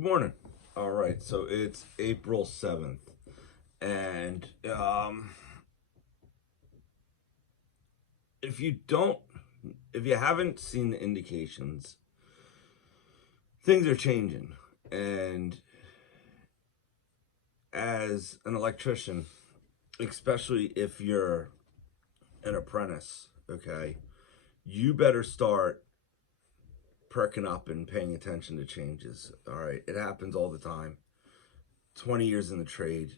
Good morning. All right, so it's April 7th. And if you don't, if you haven't seen the indications, things are changing. And as an electrician, especially if you're an apprentice, okay, you better start perking up and paying attention to changes. All right, it happens all the time. 20 years in the trade,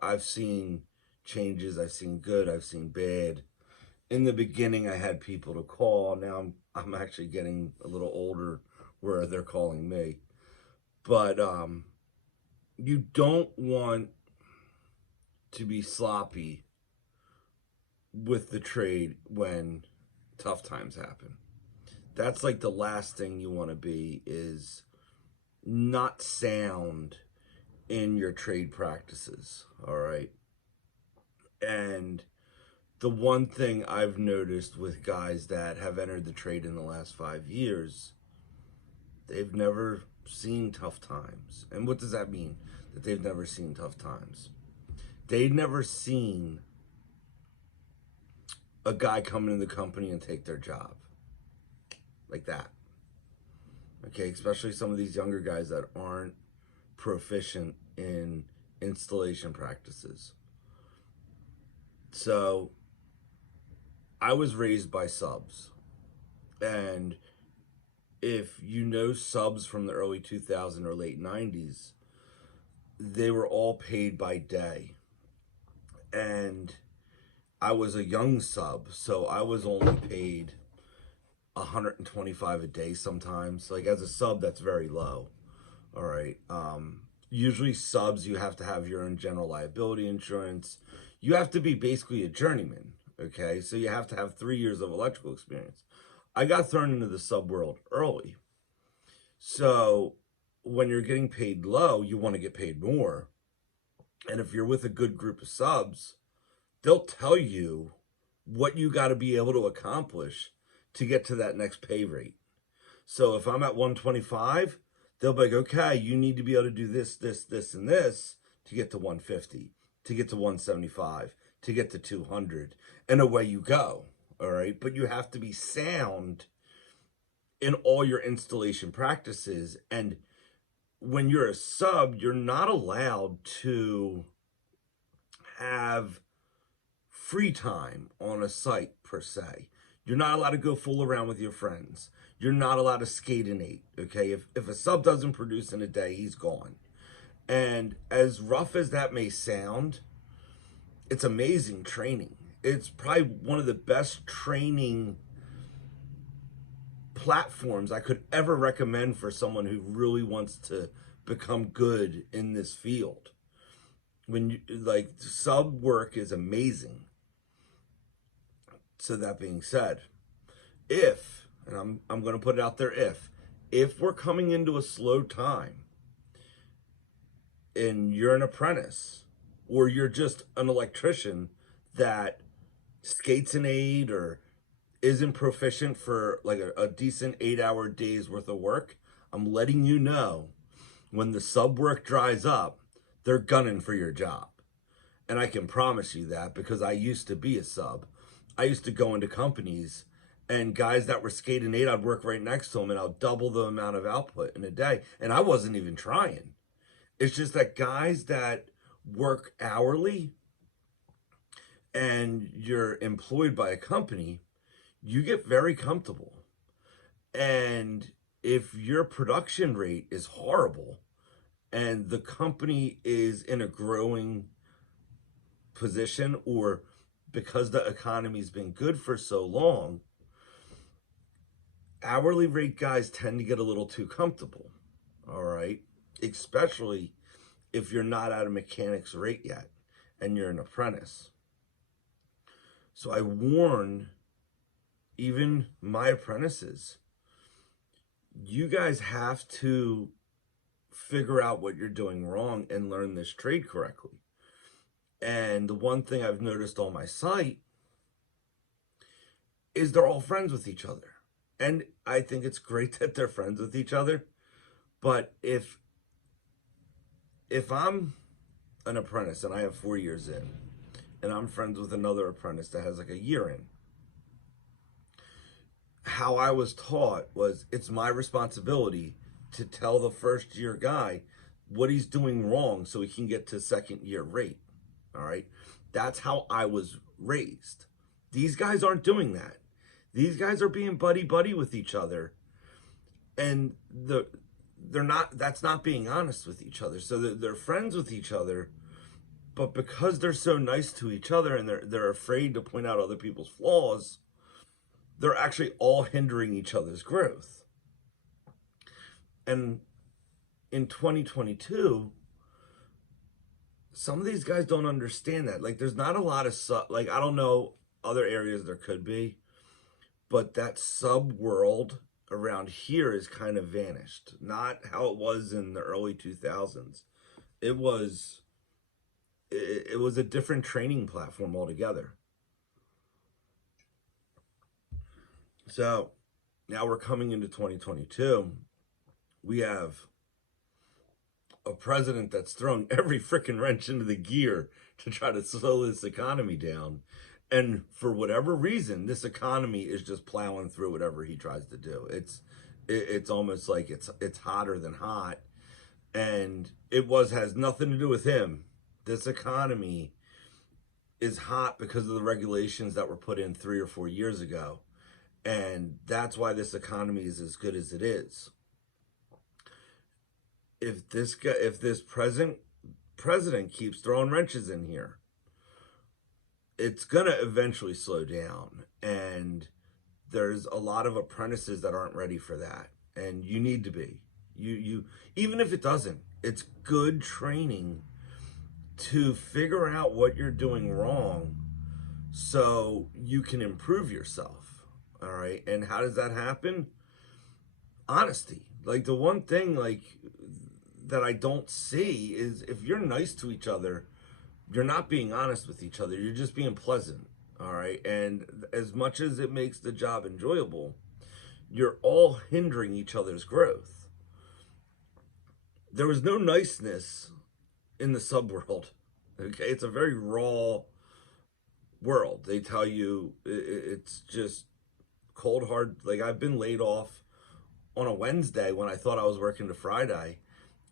I've seen changes, I've seen good, I've seen bad. In the beginning, I had people to call. Now I'm actually getting a little older where they're calling me. But you don't want to be sloppy with the trade when tough times happen. That's like the last thing you want to be, is not sound in your trade practices. All right. And the one thing I've noticed with guys that have entered the trade in the last 5 years, they've never seen tough times. And what does that mean, that they've never seen tough times? They've never seen a guy come into the company and take their job like that. Okay, especially some of these younger guys that aren't proficient in installation practices. So I was raised by subs. And if you know subs from the early 2000s or late 90s, they were all paid by day. And I was a young sub, so I was only paid 125 a day sometimes. Like, as a sub, that's very low. All right. Usually subs, you have to have your own general liability insurance. You have to be basically a journeyman. Okay. So you have to have 3 years of electrical experience. I got thrown into the sub world early. So when you're getting paid low, you want to get paid more. And if you're with a good group of subs, they'll tell you what you got to be able to accomplish to get to that next pay rate. So if I'm at 125, they'll be like, okay, you need to be able to do this, this, this, and this to get to 150, to get to 175, to get to 200, and away you go. All right. But you have to be sound in all your installation practices. And when you're a sub, you're not allowed to have free time on a site per se. You're not allowed to go fool around with your friends. You're not allowed to skate an 8. Okay, if a sub doesn't produce in a day, he's gone. And as rough as that may sound, it's amazing training. It's probably one of the best training platforms I could ever recommend for someone who really wants to become good in this field. When you, like, sub work is amazing. So that being said, if, and I'm going to put it out there, if we're coming into a slow time and you're an apprentice or you're just an electrician that skates an 8 or isn't proficient for like a decent 8-hour day's worth of work, I'm letting you know, when the sub work dries up, they're gunning for your job. And I can promise you that, because I used to be a sub. I used to go into companies and guys that were skating 8, I'd work right next to them and I'll double the amount of output in a day. And I wasn't even trying. It's just that guys that work hourly and you're employed by a company, you get very comfortable. And if your production rate is horrible and the company is in a growing position, or because the economy's been good for so long, hourly rate guys tend to get a little too comfortable. All right. Especially if you're not at a mechanic's rate yet and you're an apprentice. So I warn even my apprentices, you guys have to figure out what you're doing wrong and learn this trade correctly. And the one thing I've noticed on my site is they're all friends with each other. And I think it's great that they're friends with each other. But if I'm an apprentice and I have 4 years in, and I'm friends with another apprentice that has like a year in, how I was taught was it's my responsibility to tell the first year guy what he's doing wrong so he can get to second year rate. All right. That's how I was raised. These guys aren't doing that. These guys are being buddy buddy with each other, and they're not. That's not being honest with each other. So they're friends with each other, but because they're so nice to each other and they're afraid to point out other people's flaws, they're actually all hindering each other's growth. And in 2022, some of these guys don't understand that. Like, there's not a lot of like, I don't know, other areas there could be, but that sub world around here is kind of vanished. Not how it was in the early 2000s. It was it was a different training platform altogether. So now we're coming into 2022. We have a president that's throwing every freaking wrench into the gear to try to slow this economy down. And for whatever reason, this economy is just plowing through whatever he tries to do. It's almost like it's hotter than hot, and has nothing to do with him. This economy is hot because of the regulations that were put in 3 or 4 years ago, and that's why this economy is as good as it is. If this president keeps throwing wrenches in here, it's gonna eventually slow down, and there's a lot of apprentices that aren't ready for that, and you need to be. You even if it doesn't, it's good training to figure out what you're doing wrong so you can improve yourself. All right, and how does that happen? Honesty. Like, the one thing like that I don't see is, if you're nice to each other, you're not being honest with each other. You're just being pleasant. All right. And as much as it makes the job enjoyable, you're all hindering each other's growth. There was no niceness in the subworld. Okay. It's a very raw world. They tell you it's just cold, hard. Like, I've been laid off on a Wednesday when I thought I was working to Friday,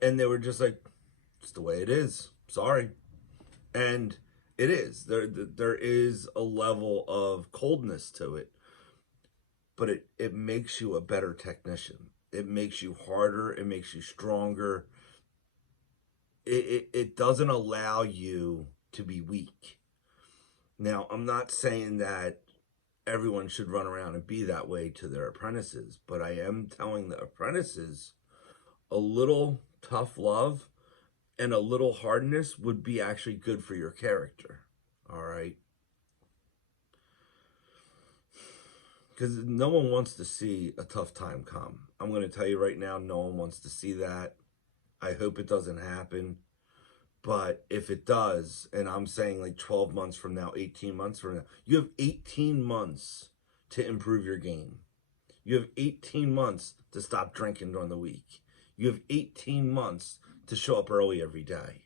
and they were just like, it's the way it is. Sorry. And it is. There is a level of coldness to it, but it makes you a better technician. It makes you harder. It makes you stronger. It doesn't allow you to be weak. Now, I'm not saying that everyone should run around and be that way to their apprentices, but I am telling the apprentices a little tough love and a little hardness would be actually good for your character. All right. Because no one wants to see a tough time come. I'm going to tell you right now, no one wants to see that. I hope it doesn't happen. But if it does, and I'm saying like 12 months from now, 18 months from now, you have 18 months to improve your game. You have 18 months to stop drinking during the week. You have 18 months to show up early every day.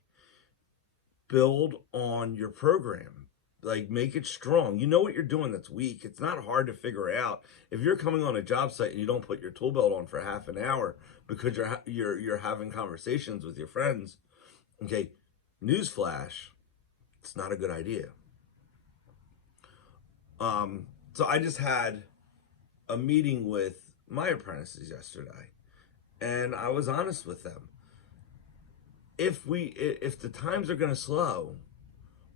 Build on your program. Like, make it strong. You know what you're doing that's weak. It's not hard to figure out. If you're coming on a job site and you don't put your tool belt on for half an hour because you're having conversations with your friends, okay, newsflash, it's not a good idea. So I just had a meeting with my apprentices yesterday, and I was honest with them. If the times are going to slow,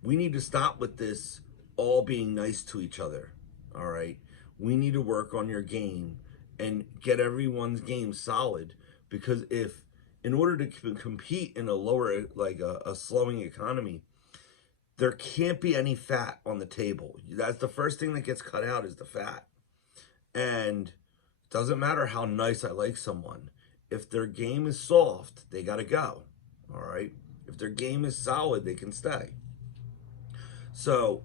we need to stop with this all being nice to each other. All right. We need to work on your game and get everyone's game solid, because in order to compete in a lower, like a slowing economy, there can't be any fat on the table. That's the first thing that gets cut out, is the fat. And it doesn't matter how nice I like someone. If their game is soft, they got to go. All right. If their game is solid, they can stay. So,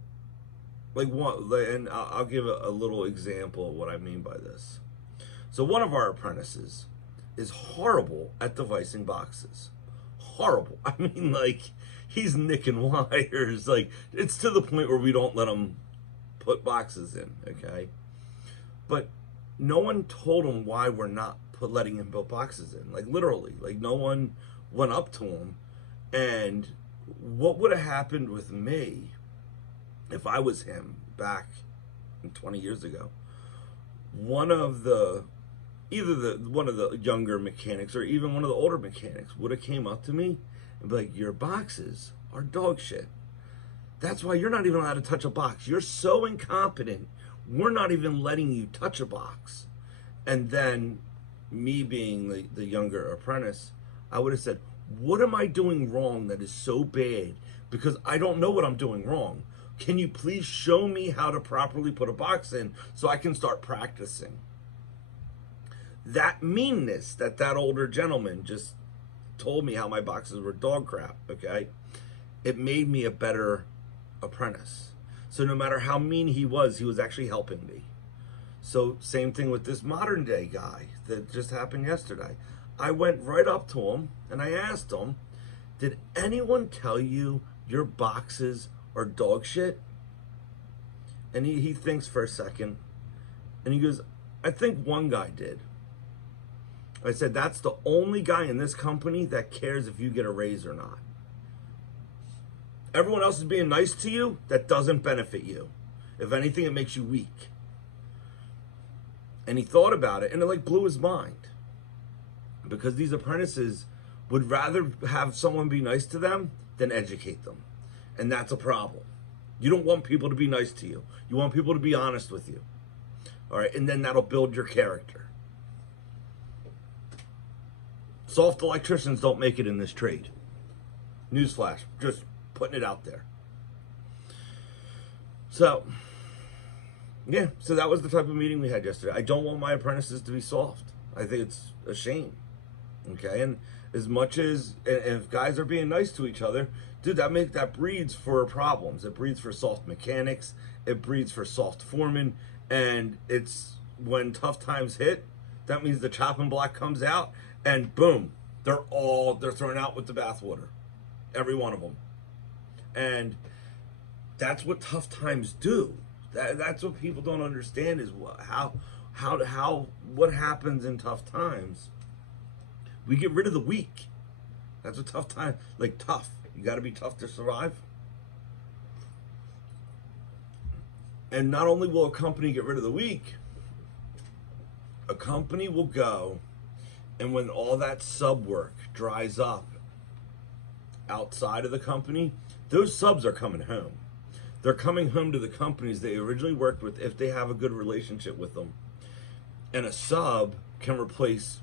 like, and I'll give a little example of what I mean by this. So one of our apprentices is horrible at devising boxes. Horrible. I mean, like, he's nicking wires. Like, it's to the point where we don't let him put boxes in, okay? But no one told him why we're not letting him put boxes in. Like, literally. Like, no one went up to him. And what would have happened with me if I was him back 20 years ago? One of the one of the younger mechanics or even one of the older mechanics would have came up to me and be like, your boxes are dog shit. That's why you're not even allowed to touch a box. You're so incompetent. We're not even letting you touch a box. And then me being the younger apprentice, I would have said, what am I doing wrong that is so bad? Because I don't know what I'm doing wrong. Can you please show me how to properly put a box in so I can start practicing? That meanness that older gentleman just told me how my boxes were dog crap, okay? It made me a better apprentice. So no matter how mean he was actually helping me. So same thing with this modern day guy that just happened yesterday. I went right up to him and I asked him, did anyone tell you your boxes are dog shit? And he thinks for a second and he goes, I think one guy did. I said, that's the only guy in this company that cares if you get a raise or not. Everyone else is being nice to you, that doesn't benefit you. If anything, it makes you weak. And he thought about it and it like blew his mind. Because these apprentices would rather have someone be nice to them than educate them. And that's a problem. You don't want people to be nice to you. You want people to be honest with you. All right, and then that'll build your character. Soft electricians don't make it in this trade. Newsflash, just putting it out there. So, yeah, so that was the type of meeting we had yesterday. I don't want my apprentices to be soft. I think it's a shame. Okay, and as much as, and if guys are being nice to each other, dude, that breeds for problems. It breeds for soft mechanics. It breeds for soft foremen. And it's when tough times hit, that means the chopping block comes out, and boom, they're thrown out with the bathwater, every one of them. And that's what tough times do. That's what people don't understand is what happens in tough times. We get rid of the weak. That's what tough time, like tough. You got to be tough to survive. And not only will a company get rid of the weak, a company will go, and when all that sub work dries up outside of the company, those subs are coming home. They're coming home to the companies they originally worked with if they have a good relationship with them. And a sub can replace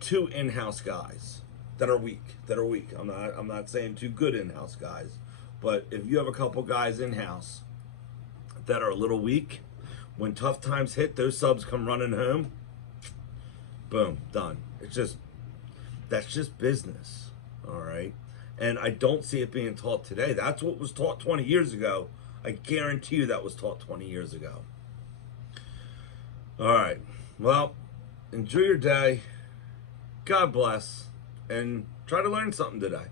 2 in-house guys that are weak. I'm not saying 2 good in-house guys, but if you have a couple guys in-house that are a little weak, when tough times hit, those subs come running home. Boom, done. That's just business, all right? And I don't see it being taught today. That's what was taught 20 years ago. I guarantee you that was taught 20 years ago. All right, well, enjoy your day. God bless, and try to learn something today.